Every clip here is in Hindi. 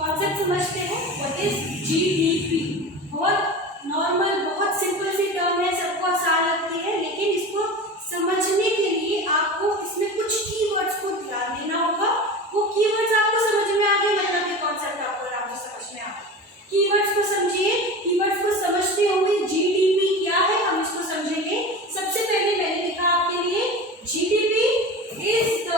कॉन्सेप्ट समझते हैं। What is GDP? बहुत नॉर्मल, बहुत सिंपल सी टर्म है, सबको आसान लगती है, लेकिन इसको समझने के लिए आपको इसमें कुछ कीवर्ड्स को ध्यान देना होगा। वो कीवर्ड्स आपको समझ में आ गए, मतलब ये कॉन्सेप्ट आपको समझ में आ गया। कीवर्ड्स को समझिए। कीवर्ड्स को समझते हुए जीडीपी क्या है हम इसको समझेंगे। सबसे पहले मैंने लिखा आपके लिए, GDP is the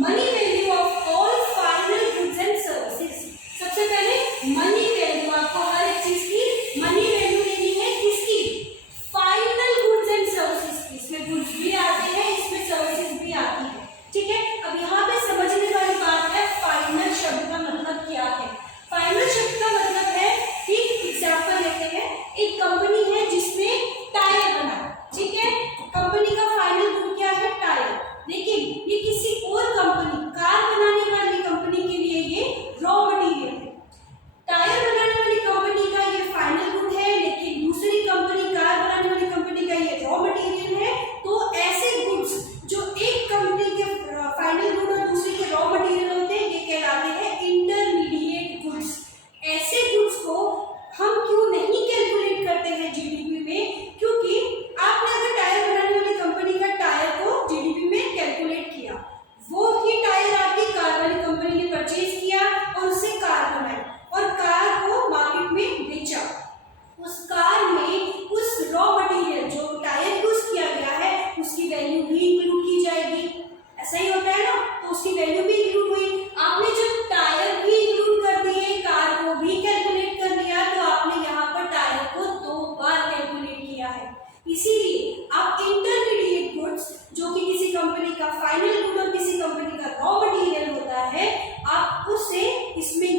money value of all final goods and services. सबसे पहले मनी वैल्यू, आपको हर एक चीज की मनी वैल्यू लेनी है, किसकी? फाइनल गुड्स एंड सर्विसेज की। इसमें गुड्स भी आते हैं, इसमें सर्विसेज भी आती है, ठीक है। अब यहाँ पे समझने वाली बात है, फाइनल शब्द का मतलब क्या है। फाइनल शब्द का मतलब है, एक एग्जाम्पल लेते हैं, एक कंपनी है जिसमें टायर बना, ठीक है। कंपनी का फाइनल गुड क्या है? टायर। लेकिन ये किसी और कंपनी, कार बनाने वाली कंपनी के लिए ये रॉ मटेरियल है। टायर बनाने वाली कंपनी का ये फाइनल गुड है, लेकिन दूसरी कंपनी, कार बनाने वाली कंपनी का ये रॉ मटेरियल है। तो ऐसे गुड्स जो एक कंपनी के फाइनल गुड और दूसरी के रॉ मटेरियल होते हैं, ये कहलाते हैं इंटरमीडिएट गुड्स। ऐसे गुड्स को हम क्यों नहीं कैलकुलेट करते हैं जीडीपी में? क्योंकि आपने अगर टायर बनाने वाली कंपनी का टायर को जीडीपी में कैलकुलेट किया, वो ही टायर आपकी कार वाली कंपनी ने परचेज किया और उससे कार बनाई और कार को मार्केट में बेचा। उस कार में उस रॉ मटेरियल जो टायर यूज किया गया है उसकी वैल्यू भी इंक्लूड की जाएगी। ऐसा ही होता है ना, तो उसकी वैल्यू भी इंक्लूड हुई। आपने जब टायर भी इंक्लूड कर दिए, कार को भी कैलकुलेट कर दिया, तो आपने यहाँ पर टायर को 2 बार कैलकुलेट किया है। इसीलिए आप इंटरमीडिएट गुड्स, जो कि किसी कंपनी का फाइनल गुड और किसी कंपनी का रॉ मटेरियल होता है, आप उससे इसमें